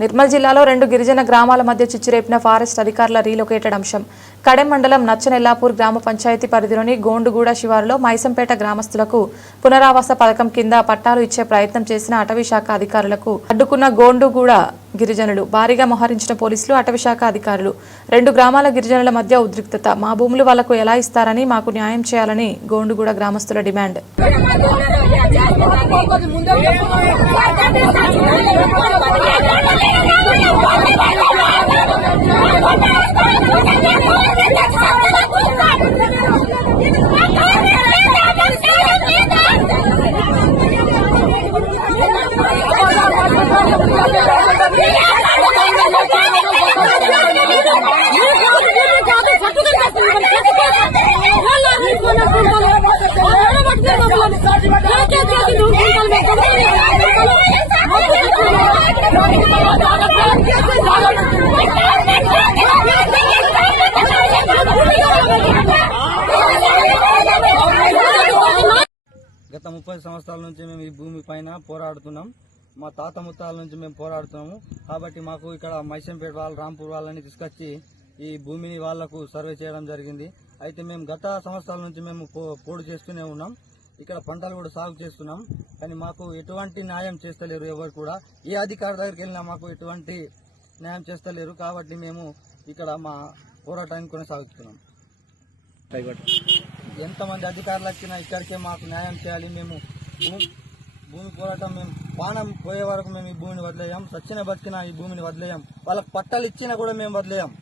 నిర్మల్ జిల్లాలో రెండు గిరిజన గ్రామాల మధ్య చిచ్చురేపిన ఫారెస్ట్ అధికారుల రీలొకేటెడ్ అంశం కడెం మండలం నచ్చనెల్లాపూర్ గ్రామ పంచాయతీ పరిధిలోని గోండుగూడ శివారులో మైసంపేట గ్రామస్తులకు పునరావాస పథకం కింద పట్టాలు ఇచ్చే ప్రయత్నం చేసిన అటవీ శాఖ అధికారులకు అడ్డుకున్న గోండుగూడ గిరిజనులు భారీగా మోహరించిన పోలీసులు అటవీశాఖ అధికారులు రెండు గ్రామాల గిరిజనుల మధ్య ఉద్రిక్తత మా భూములు వాళ్లకు ఎలా ఇస్తారని మాకు న్యాయం చేయాలని గోండుగూడ గ్రామస్తుల డిమాండ్ ক্যাকে ক্যাকে ক্যাকে గత ముప్పై సంవత్సరాల నుంచి మేము ఈ భూమి పైన పోరాడుతున్నాం మా తాత ముత్తాల నుంచి మేము పోరాడుతున్నాము కాబట్టి మాకు ఇక్కడ మైసంపేట వాళ్ళు రాంపూర్ వాళ్ళని తీసుకొచ్చి ఈ భూమిని వాళ్లకు సర్వే చేయడం జరిగింది అయితే మేము గత సంవత్సరాల నుంచి మేము పోడు చేస్తూనే ఉన్నాం ఇక్కడ పంటలు కూడా సాగు చేస్తున్నాం కానీ మాకు ఎటువంటి న్యాయం చేస్తలేరు ఎవరు కూడా ఏ అధికారి దగ్గరికి వెళ్ళినా మాకు ఎటువంటి న్యాయం చేస్తలేరు కాబట్టి మేము ఇక్కడ మా పోరాటాన్ని కొనసాగుతున్నాం ఎంతమంది అధికారులు వచ్చినా ఇక్కడికే మాకు న్యాయం చేయాలి మేము భూమి పోరాటం మేము పానం పోయే వరకు మేము ఈ భూమిని వదిలేయం సచ్చిన బతికినా ఈ భూమిని వదిలేయం వాళ్ళకి పట్టాలు ఇచ్చినా కూడా మేము వదిలేయం